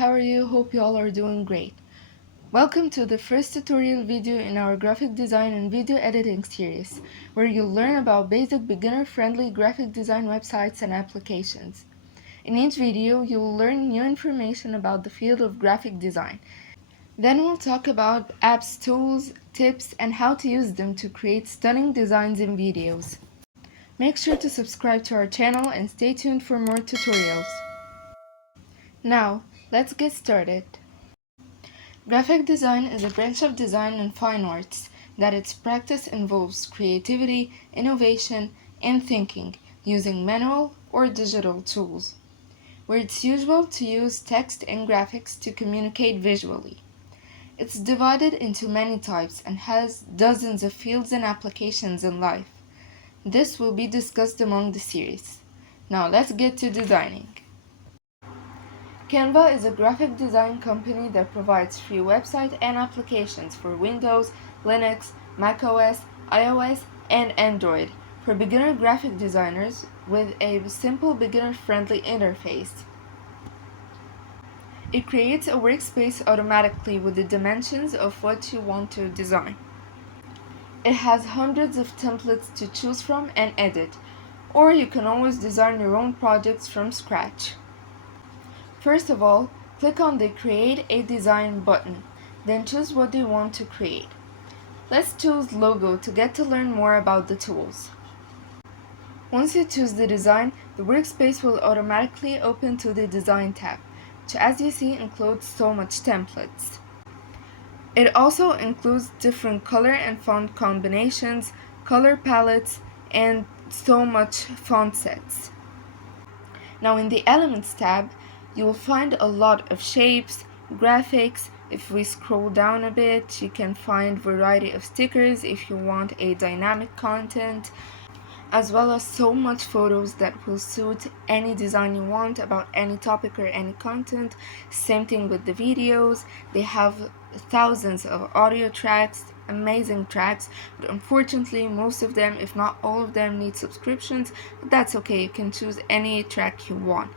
how are you? Hope you all are doing great. Welcome to the first tutorial video in our graphic design and video editing series, where you'll learn about basic beginner-friendly graphic design websites and applications. In each video, you will learn new information about the field of graphic design. Then we'll talk about apps, tools, tips, and how to use them to create stunning designs and videos. Make sure to subscribe to our channel and stay tuned for more tutorials. Now, let's get started. Graphic design is a branch of design and fine arts that its practice involves creativity, innovation, and thinking using manual or digital tools, where it's usual to use text and graphics to communicate visually. It's divided into many types and has dozens of fields and applications in life. This will be discussed among the series. Now let's get to designing. Canva is a graphic design company that provides free website and applications for Windows, Linux, macOS, iOS, and Android for beginner graphic designers with a simple beginner-friendly interface. It creates a workspace automatically with the dimensions of what you want to design. It has hundreds of templates to choose from and edit, or you can always design your own projects from scratch. First of all, click on the Create a Design button, then choose what you want to create. Let's choose Logo to get to learn more about the tools. Once you choose the design, the workspace will automatically open to the Design tab, which as you see includes so much templates. It also includes different color and font combinations, color palettes, and so much font sets. Now in the Elements tab, you will find a lot of shapes, graphics. If we scroll down a bit, you can find variety of stickers if you want a dynamic content, as well as so much photos that will suit any design you want about any topic or any content. Same thing with the videos. They have thousands of audio tracks, amazing tracks, but unfortunately most of them, if not all of them, need subscriptions, but that's okay, you can choose any track you want.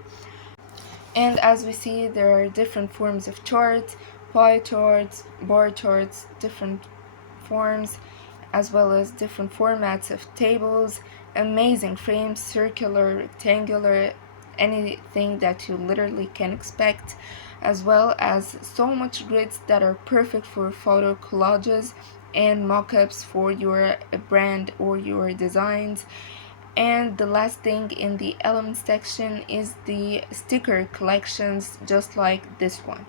And as we see, there are different forms of charts, pie charts, bar charts, different forms, as well as different formats of tables, amazing frames, circular, rectangular, anything that you literally can expect, as well as so much grids that are perfect for photo collages and mock-ups for your brand or your designs. And the last thing in the Elements section is the sticker collections, just like this one.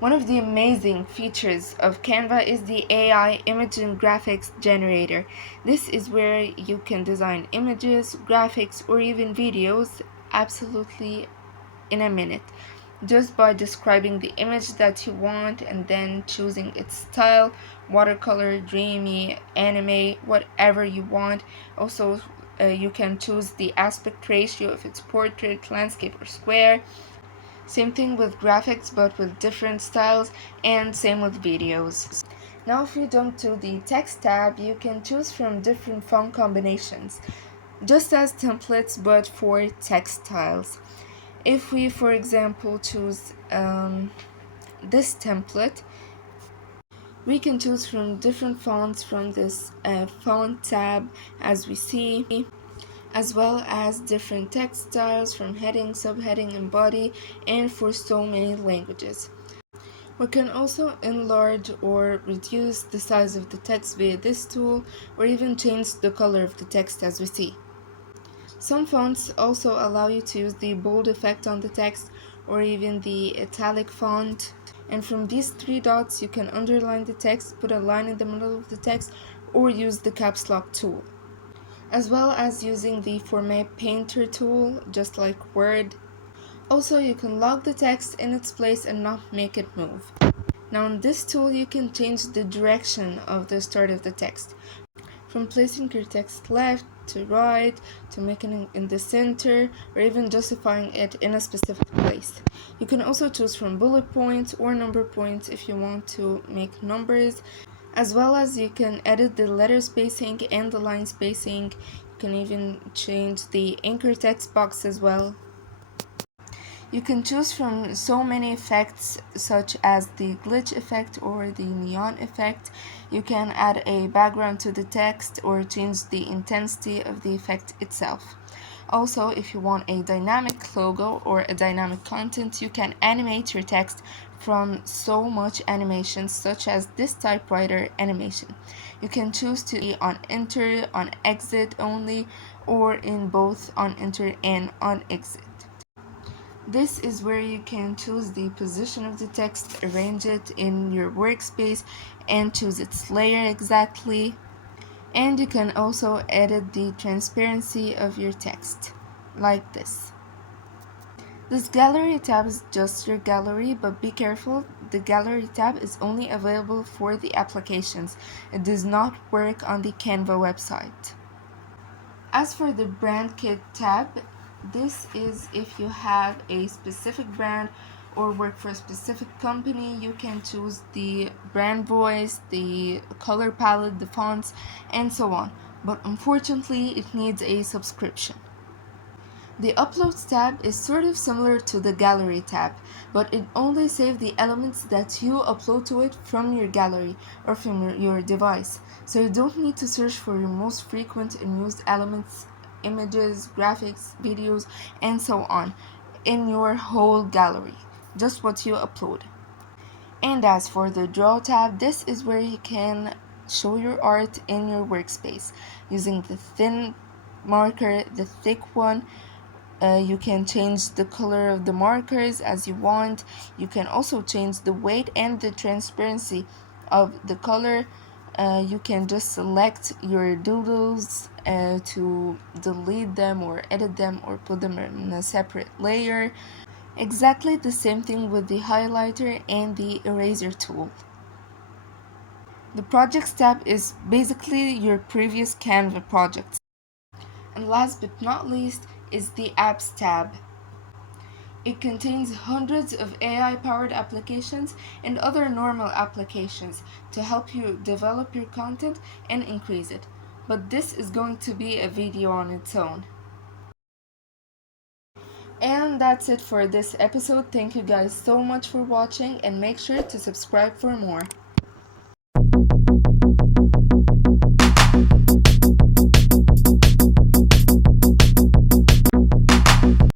One of the amazing features of Canva is the AI image and graphics generator. This is where you can design images, graphics, or even videos absolutely in a minute, just by describing the image that you want and then choosing its style, watercolor, dreamy, anime, whatever you want. Also, you can choose the aspect ratio if it's portrait, landscape, or square. Same thing with graphics, but with different styles, and same with videos. Now if you jump to the text tab, you can choose from different font combinations, just as templates but for text styles. If we, for example, choose this template, we can choose from different fonts from this font tab, as we see, as well as different text styles from heading, subheading, and body, and for so many languages. We can also enlarge or reduce the size of the text via this tool, or even change the color of the text, as we see. Some fonts also allow you to use the bold effect on the text or even the italic font. And from these three dots, you can underline the text, put a line in the middle of the text, or use the caps lock tool. As well as using the Format Painter tool, just like Word. Also, you can lock the text in its place and not make it move. Now in this tool, you can change the direction of the start of the text, from placing your text left to right, to making it in the center, or even justifying it in a specific place. You can also choose from bullet points or number points if you want to make numbers, as well as you can edit the letter spacing and the line spacing. You can even change the anchor text box as well. You can choose from so many effects such as the glitch effect or the neon effect. You can add a background to the text or change the intensity of the effect itself. Also, if you want a dynamic logo or a dynamic content, you can animate your text from so much animations such as this typewriter animation. You can choose to be on enter, on exit only, or in both on enter and on exit. This is where you can choose the position of the text, arrange it in your workspace, and choose its layer exactly. And you can also edit the transparency of your text, like this. This gallery tab is just your gallery, but be careful, the gallery tab is only available for the applications. It does not work on the Canva website. As for the brand kit tab, this is if you have a specific brand or work for a specific company, you can choose the brand voice, the color palette, the fonts, and so on. But unfortunately, it needs a subscription. The Uploads tab is sort of similar to the Gallery tab, but it only saves the elements that you upload to it from your gallery or from your device, so you don't need to search for your most frequent and used elements, images, graphics, videos, and so on in your whole gallery, just what you upload. And as for the Draw tab, this is where you can show your art in your workspace using the thin marker, the thick one. You can change the color of the markers as you want. You can also change the weight and the transparency of the color. You can just select your doodles to delete them or edit them or put them in a separate layer. Exactly the same thing with the highlighter and the eraser tool. The Projects tab is basically your previous Canva projects. And last but not least is the Apps tab. It contains hundreds of AI-powered applications and other normal applications to help you develop your content and increase it. But this is going to be a video on its own. And that's it for this episode. Thank you guys so much for watching and make sure to subscribe for more.